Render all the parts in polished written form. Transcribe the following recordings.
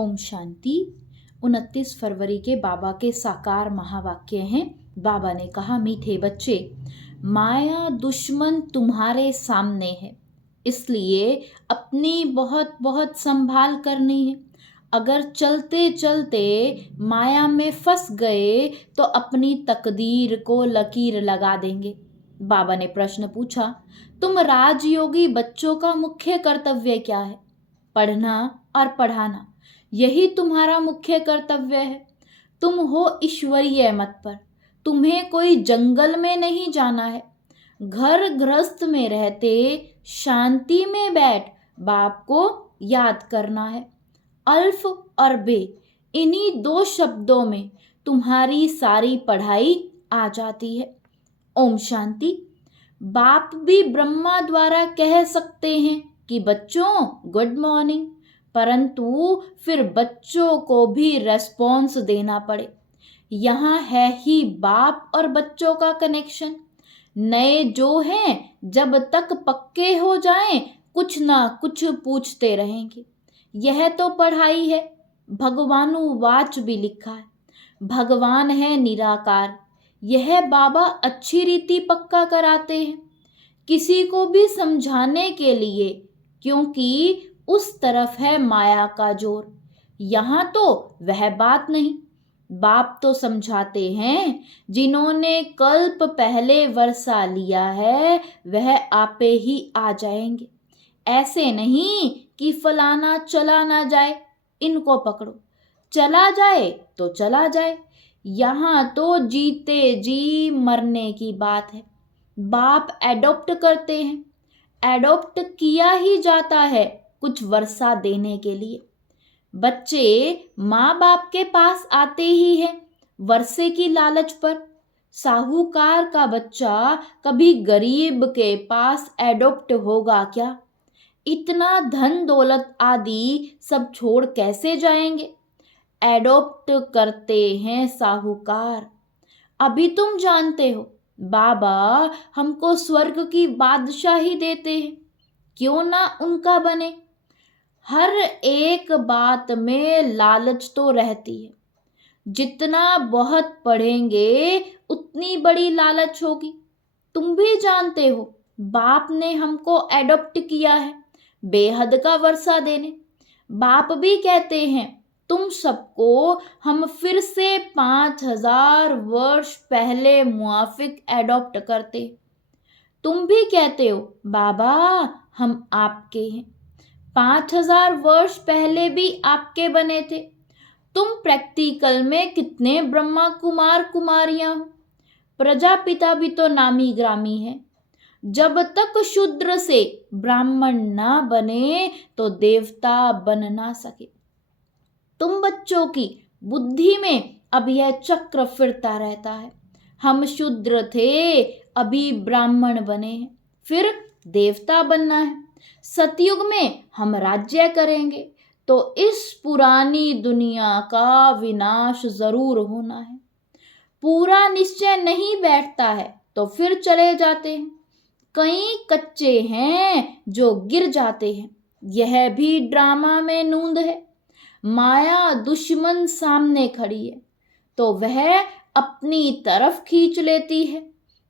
ओम शांति। 29 फरवरी के बाबा के साकार महावाक्य हैं। बाबा ने कहा, मीठे बच्चे, माया दुश्मन तुम्हारे सामने है, इसलिए अपनी बहुत बहुत संभाल करनी है। अगर चलते चलते माया में फंस गए तो अपनी तकदीर को लकीर लगा देंगे। बाबा ने प्रश्न पूछा, तुम राजयोगी बच्चों का मुख्य कर्तव्य क्या है? पढ़ना और पढ़ाना, यही तुम्हारा मुख्य कर्तव्य है। तुम हो ईश्वरीय मत पर, तुम्हें कोई जंगल में नहीं जाना है। घर गृहस्थ में रहते शांति में बैठ बाप को याद करना है। अल्फ और बे, इन्हीं दो शब्दों में तुम्हारी सारी पढ़ाई आ जाती है। ओम शांति। बाप भी ब्रह्मा द्वारा कह सकते हैं कि बच्चों गुड मॉर्निंग, परंतु फिर बच्चों को भी रेस्पॉन्स देना पड़े। यहाँ है ही बाप और बच्चों का कनेक्शन। नए जो हैं जब तक पक्के हो जाएं कुछ ना कुछ पूछते रहेंगे। यह तो पढ़ाई है। भगवानुवाच भी लिखा है, भगवान है निराकार। यह बाबा अच्छी रीति पक्का कराते हैं, किसी को भी समझाने के लिए, क्योंकि उस तरफ है माया का जोर। यहाँ तो वह बात नहीं। बाप तो समझाते हैं, जिन्होंने कल्प पहले वर्षा लिया है वह आपे ही आ जाएंगे। ऐसे नहीं कि फलाना चला ना जाए, इनको पकड़ो, चला जाए तो चला जाए। यहाँ तो जीते जी मरने की बात है। बाप एडॉप्ट करते हैं, एडॉप्ट किया ही जाता है कुछ वर्षा देने के लिए। बच्चे माँ बाप के पास आते ही हैं वर्षे की लालच पर। साहूकार का बच्चा कभी गरीब के पास एडॉप्ट होगा क्या? इतना धन दौलत आदि सब छोड़ कैसे जाएंगे? एडॉप्ट करते हैं साहूकार। अभी तुम जानते हो, बाबा हमको स्वर्ग की बादशाही देते हैं, क्यों ना उनका बने। हर एक बात में लालच तो रहती है। जितना बहुत पढ़ेंगे उतनी बड़ी लालच होगी। तुम भी जानते हो, बाप ने हमको एडॉप्ट किया है बेहद का वर्षा देने। बाप भी कहते हैं, तुम सबको हम फिर से 5000 वर्ष पहले मुआफिक एडॉप्ट करते। तुम भी कहते हो, बाबा हम आपके हैं। 5000 वर्ष पहले भी आपके बने थे। तुम प्रैक्टिकल में कितने ब्रह्मा कुमार कुमारियां हो। प्रजापिता भी तो नामी ग्रामी है। जब तक शूद्र से ब्राह्मण ना बने तो देवता बन ना सके। तुम बच्चों की बुद्धि में अब यह चक्र फिरता रहता है। हम शूद्र थे, अभी ब्राह्मण बने हैं, फिर देवता बनना है। सतयुग में हम राज्य करेंगे तो इस पुरानी दुनिया का विनाश जरूर होना है। पूरा निश्चय नहीं बैठता है तो फिर चले जाते हैं। कई कच्चे हैं जो गिर जाते हैं। यह भी ड्रामा में नूंद है। माया दुश्मन सामने खड़ी है तो वह अपनी तरफ खींच लेती है।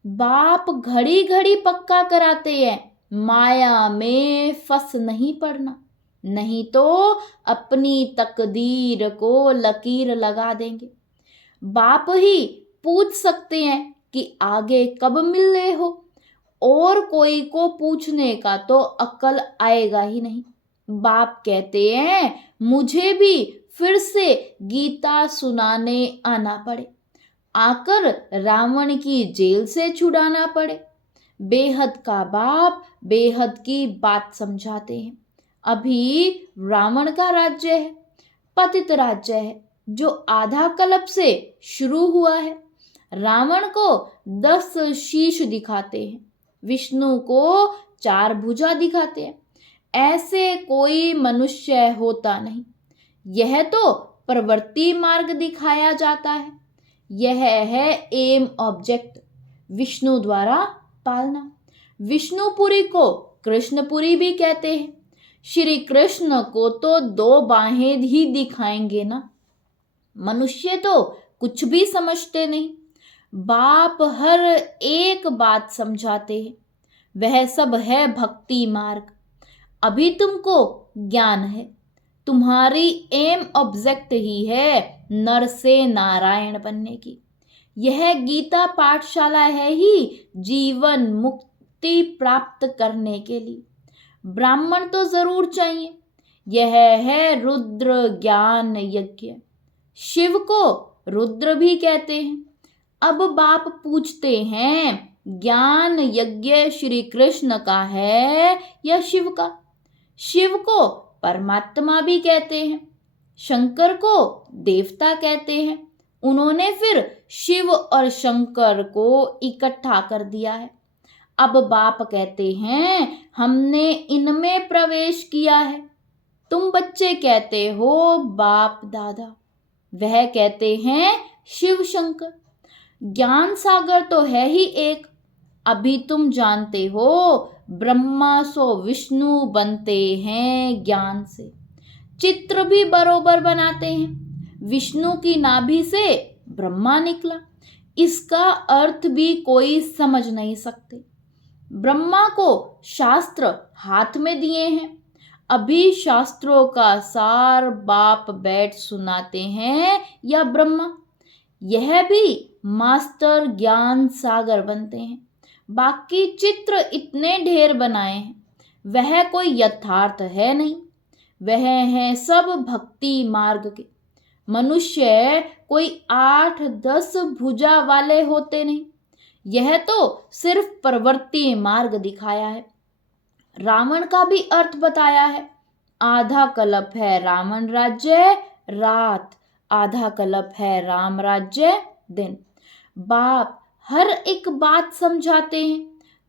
बाप घड़ी घड़ी पक्का कराते हैं, माया में फंस नहीं पड़ना, नहीं तो अपनी तकदीर को लकीर लगा देंगे। बाप ही पूछ सकते हैं कि आगे कब मिले हो, और कोई को पूछने का तो अक्ल आएगा ही नहीं। बाप कहते हैं, मुझे भी फिर से गीता सुनाने आना पड़े, आकर रावण की जेल से छुड़ाना पड़े। बेहद का बाप बेहद की बात समझाते हैं। अभी रावण का राज्य है, पतित राज्य है, जो आधा कल्प से शुरू हुआ है। रावण को 10 शीश दिखाते हैं, विष्णु को 4 भुजा दिखाते हैं। ऐसे कोई मनुष्य होता नहीं। यह तो प्रवृत्ति मार्ग दिखाया जाता है। यह है एम ऑब्जेक्ट, विष्णु द्वारा पालना। विष्णुपुरी को कृष्णपुरी भी कहते हैं, श्री कृष्ण को तो 2 बाहें ही दिखाएंगे ना। मनुष्य तो कुछ भी समझते नहीं। बाप हर एक बात समझाते हैं। वह सब है भक्ति मार्ग। अभी तुमको ज्ञान है। तुम्हारी एम ऑब्जेक्ट ही है नर से नारायण बनने की। यह गीता पाठशाला है ही जीवन मुक्ति प्राप्त करने के लिए। ब्राह्मण तो जरूर चाहिए। यह है रुद्र ज्ञान यज्ञ। शिव को रुद्र भी कहते हैं। अब बाप पूछते हैं, ज्ञान यज्ञ श्री कृष्ण का है या शिव का? शिव को परमात्मा भी कहते हैं, शंकर को देवता कहते हैं। उन्होंने फिर शिव और शंकर को इकट्ठा कर दिया है। अब बाप कहते हैं, हमने इनमें प्रवेश किया है। तुम बच्चे कहते हो बाप दादा, वह कहते हैं शिव शंकर। ज्ञान सागर तो है ही एक। अभी तुम जानते हो ब्रह्मा सो विष्णु बनते हैं ज्ञान से। चित्र भी बरोबर बनाते हैं। विष्णु की नाभि से ब्रह्मा निकला, इसका अर्थ भी कोई समझ नहीं सकते। ब्रह्मा को शास्त्र हाथ में दिए हैं। अभी शास्त्रों का सार बाप बैठ सुनाते हैं या ब्रह्मा? यह भी मास्टर ज्ञान सागर बनते हैं। बाकी चित्र इतने ढेर बनाए हैं, वह कोई यथार्थ है नहीं। वह है सब भक्ति मार्ग के। मनुष्य कोई 8-10 भुजा वाले होते नहीं। यह तो सिर्फ प्रवृत्ति मार्ग दिखाया है। रावण का भी अर्थ बताया है। आधा कल्प है रावण राज्य रात, आधा कल्प है राम राज्य दिन। बाप हर एक बात समझाते हैं।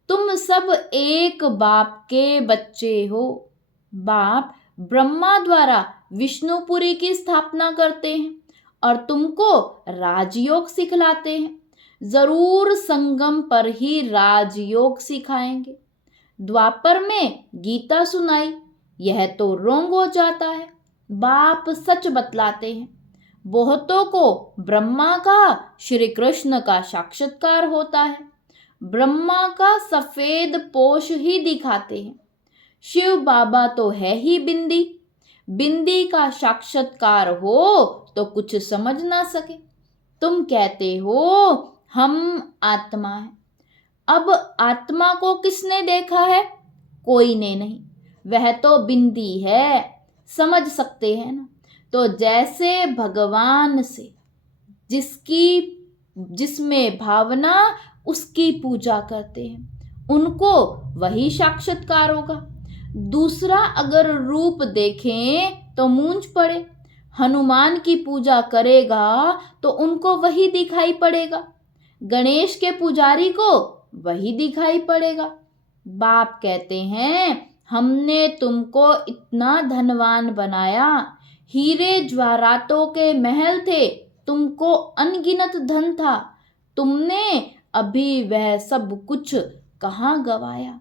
तुम सब एक बाप के बच्चे हो। बाप ब्रह्मा द्वारा विष्णुपुरी की स्थापना करते हैं और तुमको राजयोग सिखलाते हैं। जरूर संगम पर ही राजयोग सिखाएंगे। द्वापर में गीता सुनाई, यह तो रोंग हो जाता है। बाप सच बतलाते हैं। बहुतों को ब्रह्मा का श्री कृष्ण का साक्षात्कार होता है। ब्रह्मा का सफेद पोष ही दिखाते हैं। शिव बाबा तो है ही बिंदी। बिंदी का साक्षात्कार हो तो कुछ समझ ना सके। तुम कहते हो हम आत्मा है। अब आत्मा को किसने देखा है? कोई ने नहीं। वह तो बिंदी है, समझ सकते हैं ना। तो जैसे भगवान से जिसमें भावना उसकी पूजा करते हैं, उनको वही साक्षात्कार होगा। दूसरा अगर रूप देखें तो मूंझ पड़े। हनुमान की पूजा करेगा तो उनको वही दिखाई पड़ेगा। गणेश के पुजारी को वही दिखाई पड़ेगा। बाप कहते हैं, हमने तुमको इतना धनवान बनाया। हीरे जवाहरातों के महल थे, तुमको अनगिनत धन था। तुमने अभी वह सब कुछ कहाँ गवाया?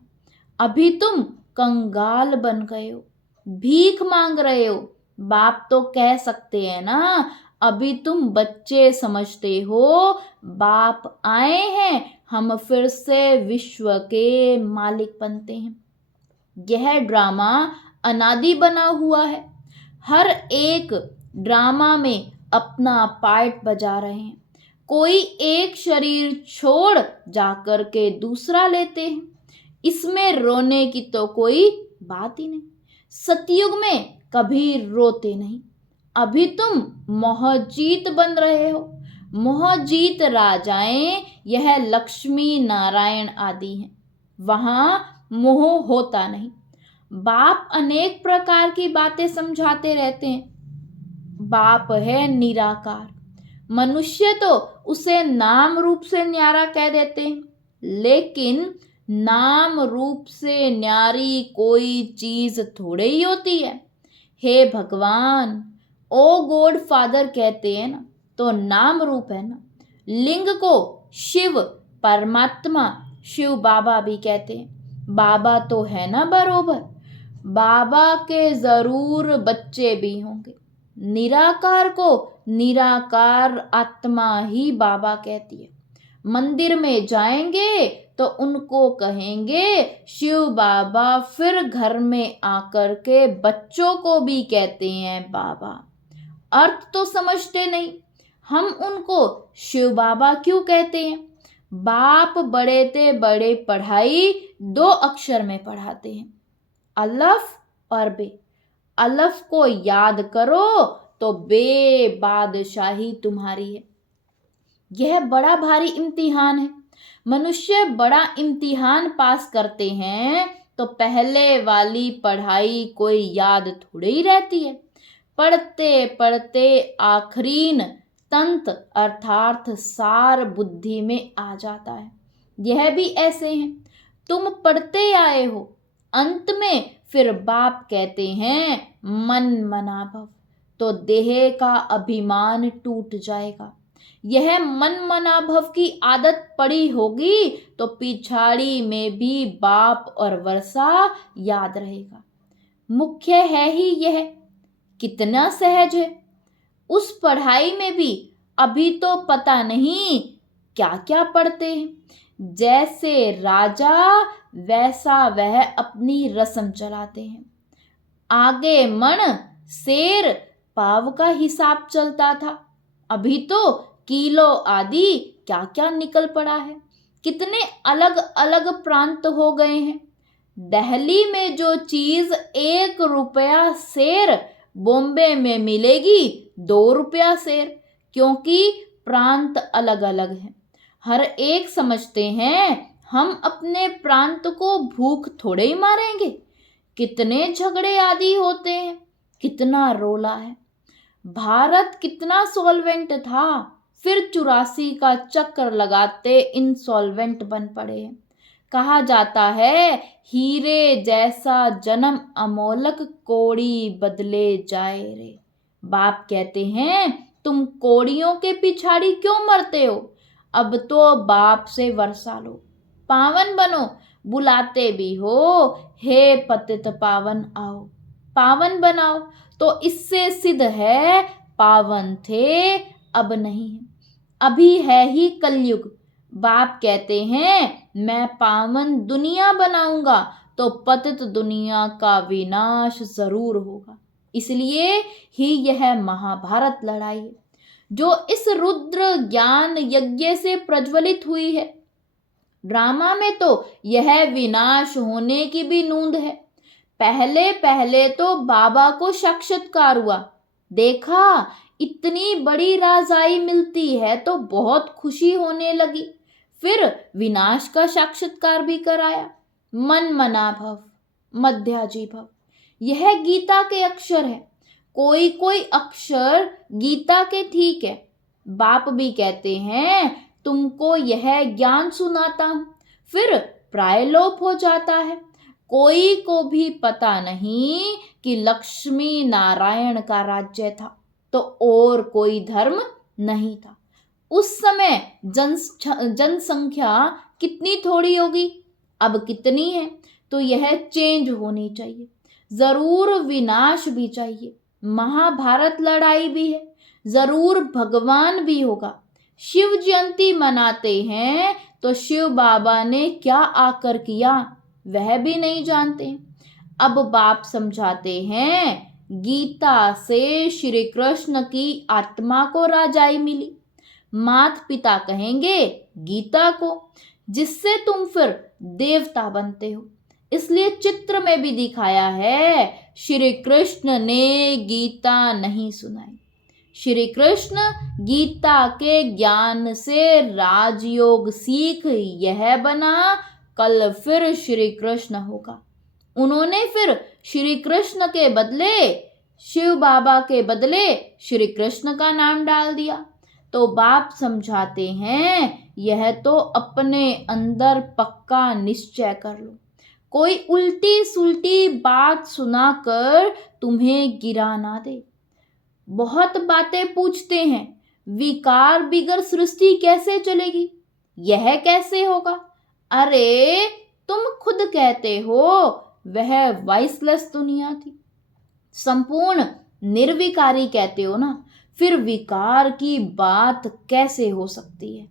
अभी तुम कंगाल बन गए हो, भीख मांग रहे हो। बाप तो कह सकते हैं ना, अभी तुम बच्चे समझते हो। बाप आए हैं, हम फिर से विश्व के मालिक बनते हैं। यह ड्रामा अनादि बना हुआ है। हर एक ड्रामा में अपना पार्ट बजा रहे हैं। कोई एक शरीर छोड़ जाकर के दूसरा लेते हैं। इसमें रोने की तो कोई बात ही नहीं। सतयुग में कभी रोते नहीं। अभी तुम मोहजीत बन रहे हो। मोहजीत राजाएं यह लक्ष्मी नारायण आदि हैं। वहां मोह होता नहीं। बाप अनेक प्रकार की बातें समझाते रहते हैं। बाप है निराकार। मनुष्य तो उसे नाम रूप से न्यारा कह देते हैं, लेकिन नाम रूप से न्यारी कोई चीज थोड़े ही होती है। हे भगवान, ओ गॉड फादर कहते हैं ना, तो नाम रूप है ना। लिंग को शिव परमात्मा शिव बाबा भी कहते हैं। बाबा तो है ना बरोबर। बाबा के जरूर बच्चे भी होंगे। निराकार को निराकार आत्मा ही बाबा कहती है। मंदिर में जाएंगे तो उनको कहेंगे शिव बाबा, फिर घर में आकर के बच्चों को भी कहते हैं बाबा। अर्थ तो समझते नहीं, हम उनको शिव बाबा क्यों कहते हैं? बाप बड़े ते बड़े पढ़ाई 2 अक्षर में पढ़ाते हैं, अलफ और बे। अलफ को याद करो तो बे बादशाही तुम्हारी है। यह बड़ा भारी इम्तिहान है। मनुष्य बड़ा इम्तिहान पास करते हैं तो पहले वाली पढ़ाई कोई याद थोड़ी ही रहती है। पढ़ते पढ़ते आखरीन तंत अर्थात सार बुद्धि में आ जाता है। यह भी ऐसे हैं, तुम पढ़ते आए हो, अंत में फिर बाप कहते हैं मन मना भव, तो देह का अभिमान टूट जाएगा। यह मन मना भव की आदत पड़ी होगी तो पिछाड़ी में भी बाप और वर्षा याद रहेगा। मुख्य है ही यह, कितना सहज है। उस पढ़ाई में भी अभी तो पता नहीं क्या क्या पढ़ते हैं। जैसे राजा वैसा वह अपनी रस्म चलाते हैं। आगे मण शेर पाव का हिसाब चलता था, अभी तो किलो आदि क्या क्या निकल पड़ा है। कितने अलग अलग प्रांत हो गए हैं। दिल्ली में जो चीज 1 रुपया शेर बॉम्बे में मिलेगी 2 रुपया शेर, क्योंकि प्रांत अलग अलग हैं। हर एक समझते हैं हम अपने प्रांत को भूख थोड़े ही मारेंगे। कितने झगड़े आदि होते हैं, कितना रोला है। भारत कितना सॉल्वेंट था, फिर 84 का चक्कर लगाते इंसॉल्वेंट बन पड़े हैं। कहा जाता है हीरे जैसा जन्म अमोलक कोड़ी बदले जाए रे। बाप कहते हैं तुम कोड़ियों के पिछाड़ी क्यों मरते हो? अब तो बाप से वर्षा लो, पावन बनो। बुलाते भी हो हे पतित पावन आओ, पावन बनाओ। तो इससे सिद्ध है पावन थे अब नहीं है, अभी है ही कलयुग। बाप कहते हैं मैं पावन दुनिया बनाऊंगा तो पतित दुनिया का विनाश जरूर होगा। इसलिए ही यह महाभारत लड़ाई है जो इस रुद्र ज्ञान यज्ञ से प्रज्वलित हुई है। ड्रामा में तो यह विनाश होने की भी नूंद है। पहले पहले तो बाबा को साक्षात्कार हुआ, देखा इतनी बड़ी राजाई मिलती है तो बहुत खुशी होने लगी। फिर विनाश का साक्षात्कार भी कराया। मन मना भव, मध्याजी भव, यह गीता के अक्षर है। कोई कोई अक्षर गीता के ठीक है। बाप भी कहते हैं तुमको यह ज्ञान सुनाता हूं, फिर प्रायलोप हो जाता है। कोई को भी पता नहीं कि लक्ष्मी नारायण का राज्य था तो और कोई धर्म नहीं था। उस समय जनसंख्या कितनी थोड़ी होगी, अब कितनी है। तो यह चेंज होनी चाहिए, जरूर विनाश भी चाहिए। महाभारत लड़ाई भी है, जरूर भगवान भी होगा। शिव जयंती मनाते हैं तो शिव बाबा ने क्या आकर किया वह भी नहीं जानते। अब बाप समझाते हैं गीता से श्री कृष्ण की आत्मा को राजाई मिली। माता पिता कहेंगे गीता को, जिससे तुम फिर देवता बनते हो। इसलिए चित्र में भी दिखाया है श्री कृष्ण ने गीता नहीं सुनाई। श्री कृष्ण गीता के ज्ञान से राजयोग सीख यह बना, कल फिर श्री कृष्ण होगा। उन्होंने फिर श्री कृष्ण के बदले, शिव बाबा के बदले श्री कृष्ण का नाम डाल दिया। तो बाप समझाते हैं यह तो अपने अंदर पक्का निश्चय कर लो। कोई उल्टी सुल्टी बात सुनाकर तुम्हें गिरा ना दे। बहुत बातें पूछते हैं, विकार बिगर सृष्टि कैसे चलेगी, यह कैसे होगा? अरे तुम खुद कहते हो वह वाइसलेस दुनिया थी। संपूर्ण निर्विकारी कहते हो ना, फिर विकार की बात कैसे हो सकती है?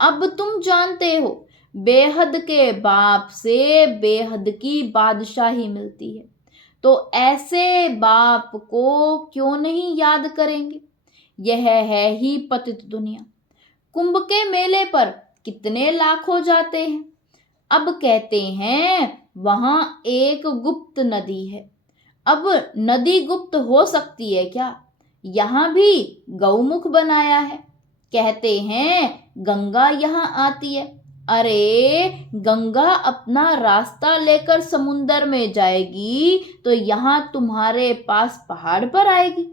अब तुम जानते हो, बेहद के बाप से बेहद की बादशाही मिलती है, तो ऐसे बाप को क्यों नहीं याद करेंगे? यह है ही पतित दुनिया। कुंभ के मेले पर कितने लाखों जाते हैं। अब कहते हैं वहां एक गुप्त नदी है। अब नदी गुप्त हो सकती है क्या? यहां भी गौमुख बनाया है। कहते हैं गंगा यहां आती है। अरे गंगा अपना रास्ता लेकर समुंदर में जाएगी तो यहां तुम्हारे पास पहाड़ पर आएगी।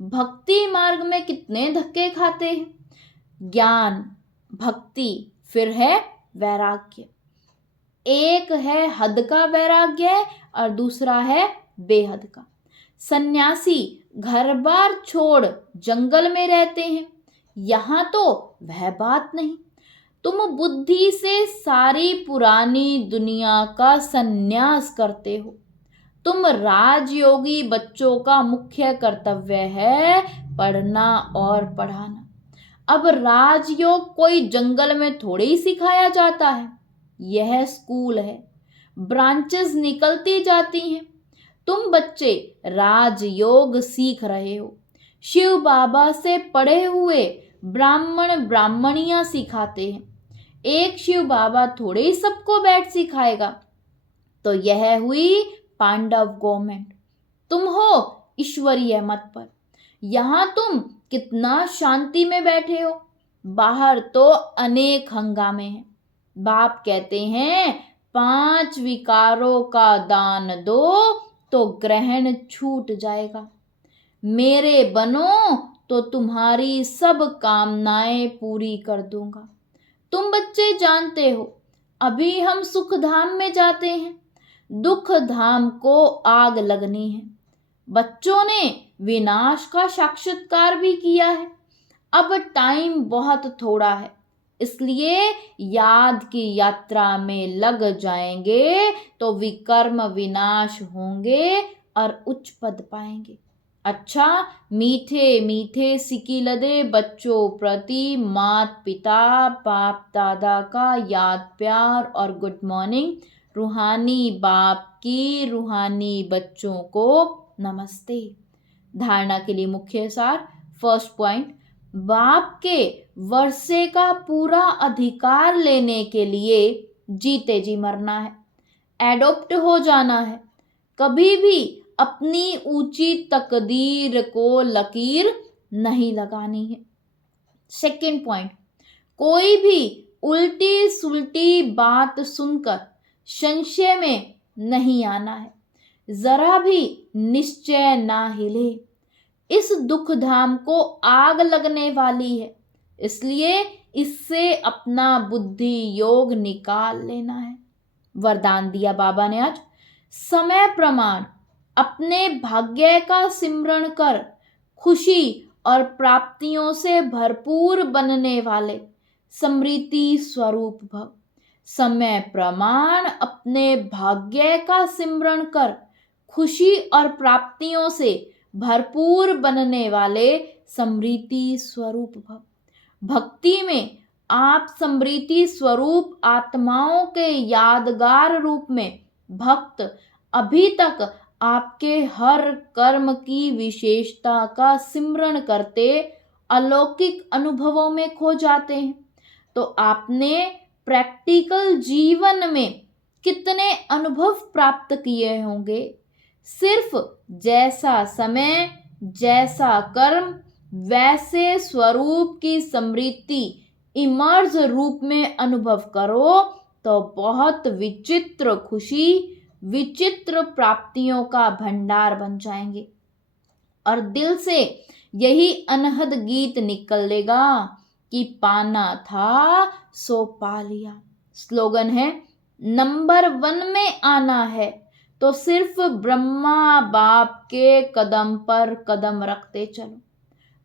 भक्ति मार्ग में कितने धक्के खाते हैं। ज्ञान, भक्ति, फिर है वैराग्य। एक है हद का वैराग्य और दूसरा है बेहद का। सन्यासी घर बार छोड़ जंगल में रहते हैं, यहां तो वह बात नहीं। तुम बुद्धि से सारी पुरानी दुनिया का संन्यास करते हो। तुम राजयोगी बच्चों का मुख्य कर्तव्य है पढ़ना और पढ़ाना। अब राजयोग कोई जंगल में थोड़ी ही सिखाया जाता है। यह स्कूल है, ब्रांचेस निकलती जाती हैं। तुम बच्चे राजयोग सीख रहे हो। शिव बाबा से पढ़े हुए ब्राह्मण ब्राह्मणियां सिखाते हैं। एक शिव बाबा थोड़े ही सबको बैठ सिखाएगा। तो यह हुई पांडव गवर्नमेंट। तुम हो ईश्वरीय मत पर। यहां तुम कितना शांति में बैठे हो, बाहर तो अनेक हंगामे हैं। बाप कहते हैं 5 विकारों का दान दो तो ग्रहण छूट जाएगा। मेरे बनो तो तुम्हारी सब कामनाएं पूरी कर दूंगा। तुम बच्चे जानते हो, अभी हम सुख धाम में जाते हैं, दुख धाम को आग लगनी है। बच्चों ने विनाश का साक्षात्कार भी किया है। अब टाइम बहुत थोड़ा है, इसलिए याद की यात्रा में लग जाएंगे तो विकर्म विनाश होंगे और उच्च पद पाएंगे। अच्छा, मीठे मीठे सिकिलदे बच्चों प्रति माता पिता बाप दादा का याद प्यार और गुड मॉर्निंग। रूहानी बाप की रूहानी बच्चों को नमस्ते। धारणा के लिए मुख्य सार। फर्स्ट पॉइंट, बाप के वर्षे का पूरा अधिकार लेने के लिए जीते जी मरना है, एडॉप्ट हो जाना है। कभी भी अपनी ऊंची तकदीर को लकीर नहीं लगानी है। सेकंड पॉइंट, कोई भी उल्टी सुल्टी बात सुनकर संशय में नहीं आना है, जरा भी निश्चय ना हिले। इस दुख धाम को आग लगने वाली है, इसलिए इससे अपना बुद्धि योग निकाल लेना है। वरदान दिया बाबा ने आज, समय प्रमाण अपने भाग्य का सिमरण कर खुशी और प्राप्तियों से भरपूर बनने वाले समृद्धि स्वरूप भव। समय प्रमाण अपने भाग्य का सिमरण कर खुशी और प्राप्तियों से भरपूर बनने वाले समृद्धि स्वरूप भव। भक्ति में आप समृद्धि स्वरूप आत्माओं के यादगार रूप में भक्त अभी तक आपके हर कर्म की विशेषता का सिमरण करते अलौकिक अनुभवों में खो जाते हैं। तो आपने प्रैक्टिकल जीवन में कितने अनुभव प्राप्त किए होंगे। सिर्फ जैसा समय, जैसा कर्म, वैसे स्वरूप की समृद्धि इमर्ज रूप में अनुभव करो तो बहुत विचित्र खुशी, विचित्र प्राप्तियों का भंडार बन जाएंगे और दिल से यही अनहद गीत निकलेगा कि पाना था सो पा लिया। स्लोगन है, नंबर 1 में आना है तो सिर्फ ब्रह्मा बाप के कदम पर कदम रखते चलो।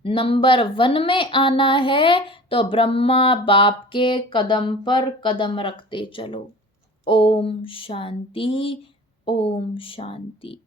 नंबर 1 में आना है तो ब्रह्मा बाप के कदम पर कदम रखते चलो। ओम शांति। ओम शांति।